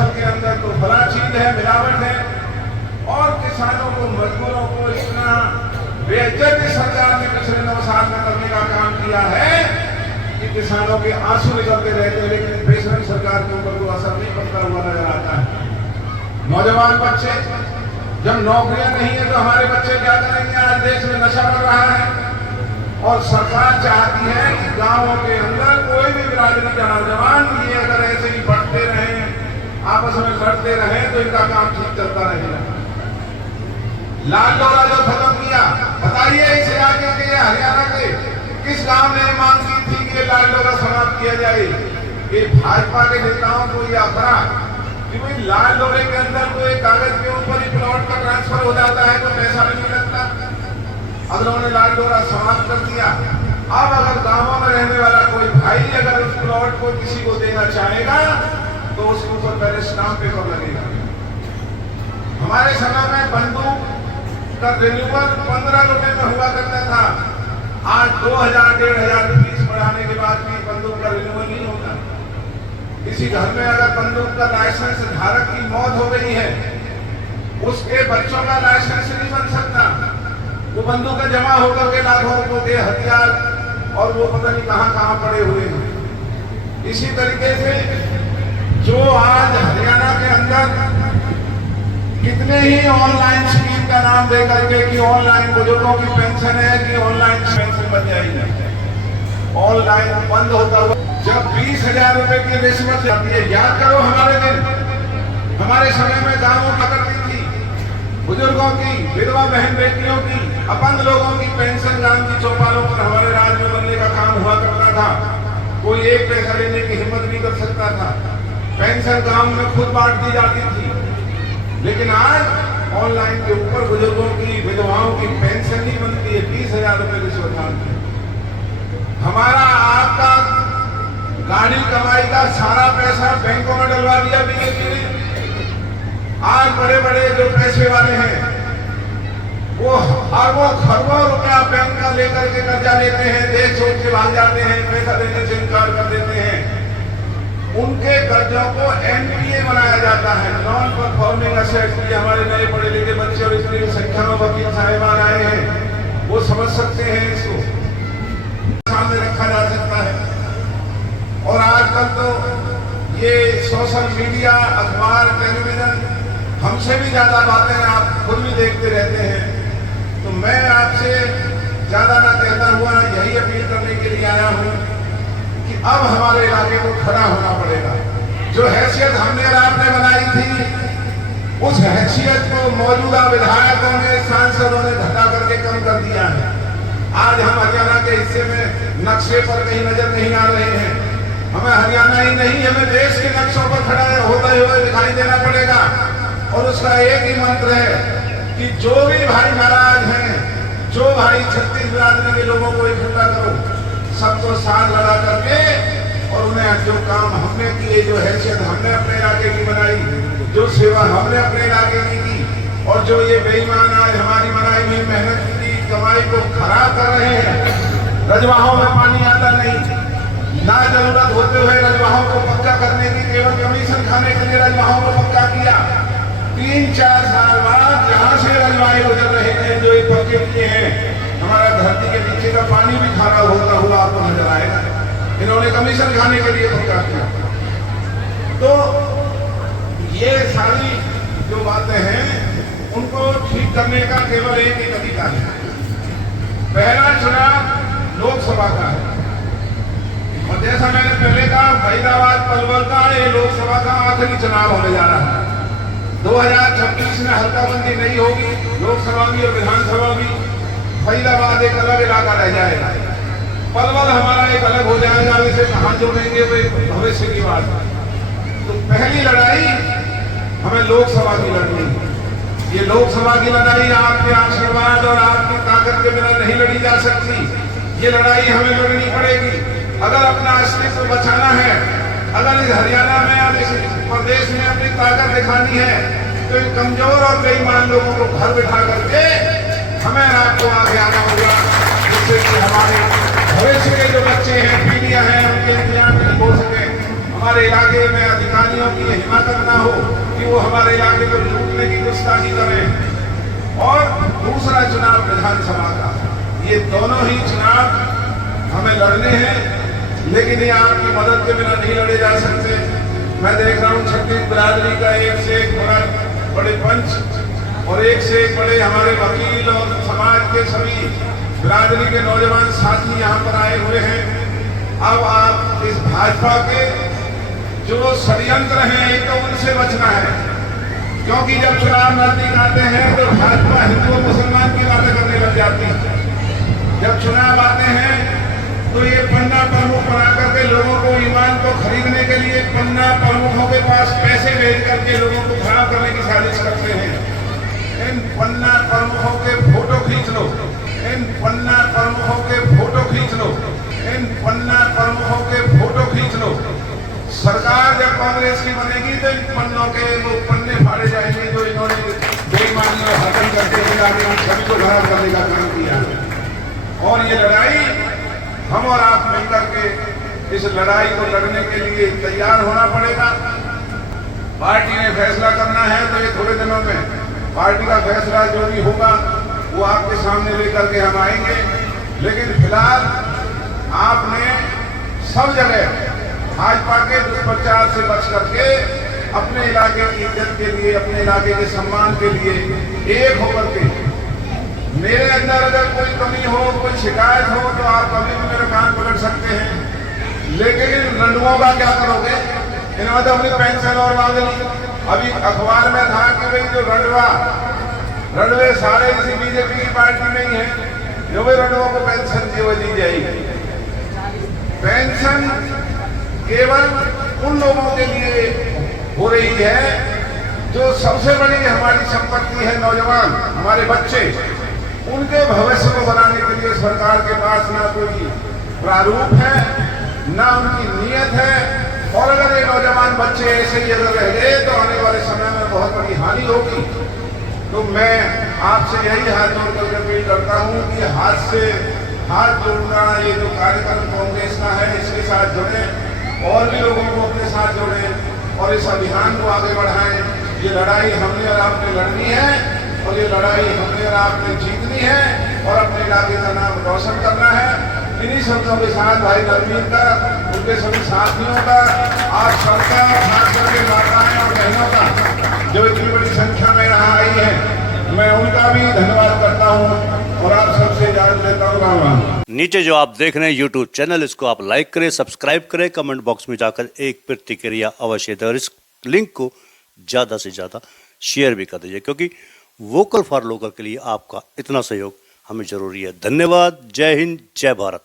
फसल के अंदर तो बड़ा चीज है, मिलावट है, और किसानों को, मजदूरों को इतना बेइज्जती सरकार ने पिछले 9 साल में करने का काम किया है कि किसानों के आंसू निकलते रहते हैं, लेकिन बेशरम सरकार के ऊपर कोई असर नहीं पड़ता हुआ नजर आता है। नौजवान बच्चे, जब नौकरियां नहीं है तो हमारे बच्चे क्या करेंगे? आज देश में नशा बढ़ रहा है और सरकार चाहती है कि गांवों के अंदर कोई भी बिरादरी का नौजवान ये अगर ऐसे ही बढ़ते रहे, आपस में लड़ते रहे, तो इनका काम ठीक चलता रहेगा। लाल डोरा जो खत्म किया, बताइए इस इलाके के, हरियाणा के किस गांव ने मांग की थी कि लाल डोरा समाप्त किया जाए? ये भाजपा के नेताओं को यह अपराध कि भाई लाल डोरे के अंदर कोई कागज के ऊपर ही प्लॉट का ट्रांसफर हो जाता है तो पैसा नहीं लगता। अगर उन्होंने लाल डोरा समाप्त कर दिया, अब अगर गांवों में रहने वाला कोई भाई अगर उस प्लॉट को किसी को देना चाहेगा तो उसके ऊपर पहले स्टाम्प पेपर लगेगा। हमारे समय में बंदूक का रिन्यूअल 15 रुपए में हुआ करता था। आज 2000-1500 फीस बढ़ाने के बाद भी बंदूक का रिन्यूअल नहीं होता। किसी घर में अगर बंदूक का लाइसेंस धारक की मौत हो गई है, उसके बच्चों का लाइसेंस नहीं बन सकता। वो बंदूक जमा होकर के लाखों रुपयों के हथियार और वो पता नहीं कहां कहां पड़े हुए हैं। इसी तरीके से जो आज हरियाणा के अंदर कितने ही ऑनलाइन स्कीम का नाम दे करके कि ऑनलाइन बुजुर्गों की पेंशन है कि ऑनलाइन पेंशन बन जाएगी, ऑनलाइन बंद होता हुआ जब 20,000 रुपए की रिश्वत जाती है। याद करो हमारे दिन, हमारे समय में गांवों का करती थी, बुजुर्गों की, विधवा बहन बेटियों की, अपंग लोगों की पेंशन गांव की चौपालों पर हमारे राज में बनने का काम हुआ करता था। कोई एक पैसा लेने की हिम्मत नहीं कर सकता था। पेंशन गांव में खुद बांट दी जाती थी। लेकिन आज ऑनलाइन के ऊपर बुजुर्गों की, विधवाओं की पेंशन नहीं बनती है, 20,000 रुपए रिश्वत मांगती है। हमारा आपका गाड़ी कमाई का सारा पैसा बैंकों में डलवा दिया बीजेपी ने। आज बड़े बड़े जो पैसे वाले हैं वो अरबों खरबों रुपया बैंक का लेकर के कर्जा लेते हैं, देश छोड़ के भाग जाते हैं, पैसा देने से इनकार कर देते हैं। उनके कर्जों को एनपीए बनाया जाता है, नॉन परफॉर्मिंग असेट्स। हमारे नए पढ़े लिखे बच्चे और इतनी संख्या में वकील साहिबान आए हैं, वो समझ सकते हैं, इसको सामने रखा जा सकता है। और आजकल तो ये सोशल मीडिया, अखबार, टेलीविजन हमसे भी ज्यादा बातें आप खुद भी देखते रहते हैं। तो मैं आपसे ज्यादा ना कहता हुआ यही अपील करने के लिए आया हूं कि अब हमारे इलाके को खड़ा होना पड़ेगा। जो हैसियत हमने और आपने बनाई थी, उस हैसियत को मौजूदा विधायकों ने, सांसदों ने घटा करके कम कर दिया है। आज हम हरियाणा के हिस्से में नक्शे पर कहीं नजर नहीं आ रहे हैं। हमें हरियाणा ही नहीं, हमें देश के नक्शों पर खड़ा होते हुए दिखाई देना पड़ेगा। और उसका एक ही मंत्र है कि जो भी भाई नाराज हैं, जो भाई छत्तीस बिरादरी के लोगों को इकट्ठा करो, सबको साथ लगा करके, और उन्हें जो काम हमने किए, जो हैसियत हमने अपने इलाके की बनाई, जो सेवा हमने अपने इलाके की की, और जो ये बेईमान आज हमारी बनाई हुई मेहनत की कमाई को खराब कर रहे हैं। रजवाहों में पानी आता नहीं, ना जरूरत होते हुए रजवाहों को पक्का करने की, केवल कमीशन खाने के लिए रजवाहों को पक्का किया। 3-4 साल बाद जहां से रजवाहे गुजर रहे थे, जो ये पक्के किए हैं, हमारा धरती के नीचे का पानी भी खारा होता हुआ आपको नजर आएगा। इन्होंने कमीशन खाने के लिए पक्का किया। तो ये सारी जो बातें हैं उनको ठीक करने का केवल एक ही तरीका है। पहला चुनाव लोकसभा का है, और जैसा मैंने पहले कहा, फरीदाबाद पलवल का ये लोकसभा का आखिरी चुनाव होने जा रहा है। 2026 में हल्काबंदी नहीं होगी, लोकसभा भी और विधानसभा भी। फरीदाबाद एक अलग इलाका रह जाएगा, पलवल हमारा एक अलग हो जाएगा। इसे कहां जोड़ेंगे वो भविष्य की बात है। तो पहली लड़ाई हमें लोकसभा की लड़नी है। ये लोकसभा की लड़ाई आपके आशीर्वाद और आपकी ताकत के बिना नहीं लड़ी जा सकती। ये लड़ाई हमें लड़नी पड़ेगी अगर अपना अस्तित्व बचाना है। अगर इस हरियाणा में और इस प्रदेश में अपनी ताकत दिखानी है तो इन कमजोर और बेईमान लोगों को घर बिठा करके हमें आपको आगे आना होगा, जिससे कि हमारे भविष्य के जो बच्चे हैं, पीढ़ियां हैं, उनके इंतजाम हो सके। हमारे इलाके में अधिकारियों की हिम्मत ना हो कि वो हमारे इलाके को लूटने की गुस्ताखी करें। और दूसरा चुनाव विधानसभा का, ये दोनों ही चुनाव हमें लड़ने हैं, लेकिन ये आपकी मदद के बिना नहीं लड़े जा सकते। मैं देख रहा हूँ छत्तीस बिरादरी का एक से एक बड़े पंच और एक से एक बड़े हमारे वकील और समाज के सभी बिरादरी के नौजवान साथी यहाँ पर आए हुए हैं। अब आप इस भाजपा के जो षड्यंत्र हैं एक तो उनसे बचना है, क्योंकि जब चुनाव नजदीक आते हैं तो भाजपा हिंदू और मुसलमान की बातें करने लग जाती है। जब चुनाव आते हैं तो ये पन्ना प्रमुख बना करके लोगों को ईमान को खरीदने के लिए पन्ना प्रमुखों के पास पैसे भेज करके लोगों को खराब करने की साजिश करते हैं। इन पन्ना प्रमुखों के फोटो खींच लो, इन पन्ना प्रमुखों के फोटो खींच लो, इन पन्ना प्रमुखों के फोटो खींच लो। सरकार जब कांग्रेस की बनेगी तो इन पन्नों के वो पन्ने फाड़े जाएंगे जो इन्होंने बेईमानी और हत्या करके सभी को खराब करने का काम किया। और ये लड़ाई हम और आप मिलकर के इस लड़ाई को लड़ने के लिए तैयार होना पड़ेगा। पार्टी ने फैसला करना है तो ये थोड़े दिनों में पार्टी का फैसला जो भी होगा वो आपके सामने लेकर के हम आएंगे। लेकिन फिलहाल आपने सब जगह भाजपा के दुष्प्रचार से बच करके अपने इलाके की इज्जत के लिए, अपने इलाके के सम्मान के लिए एक होकर के, मेरे अंदर अगर कोई कमी हो, कोई शिकायत हो तो आप कभी भी मेरे कान पकड़ सकते हैं। लेकिन इन रंडुओं का क्या करोगे? इन्होंने तो अपनी पेंशन और मांग ली। अभी अखबार में था कि भाई जो रंडवे सारे इसी बीजेपी की पार्टी में ही है, जो भी रंडुओं को पेंशन दी जाएगी। पेंशन केवल उन लोगों के लिए हो रही है जो सबसे बड़ी हमारी संपत्ति है, नौजवान, हमारे बच्चे। उनके भविष्य को बनाने के लिए सरकार के पास ना कोई प्रारूप है, ना उनकी नीयत है। और अगर ये नौजवान बच्चे ऐसे ही अगर रह गए तो आने वाले समय में बहुत बड़ी हानि होगी। तो मैं आपसे यही हाथ जोड़ कर अपील करता हूँ कि हाथ से हाथ जोड़ना, ये जो कार्यक्रम कांग्रेस का है इसके साथ जुड़े और भी लोगों को अपने साथ जोड़ें और इस अभियान को आगे बढ़ाएं। ये लड़ाई हमने और आपने लड़नी है और ये लड़ाई हमने और आपने जीतनी है और अपने इलाके का नाम रोशन करना है। इन्हीं शब्दों के साथ भाई नरवीर का, उनके सभी साथियों का, आज सबका, खास करके माताएं और बहनों का जो इतनी बड़ी संख्या में यहाँ आई है, मैं उनका भी धन्यवाद करता हूँ और आप सबसे इजाजत लेता हूँ। राम राम। नीचे जो आप देख रहे हैं यूट्यूब चैनल, इसको आप लाइक करें, सब्सक्राइब करें, कमेंट बॉक्स में जाकर एक प्रतिक्रिया अवश्य दें और इस लिंक को ज़्यादा से ज़्यादा शेयर भी कर दीजिए, क्योंकि वोकल फॉर लोकल के लिए आपका इतना सहयोग हमें जरूरी है। धन्यवाद। जय हिंद, जय भारत।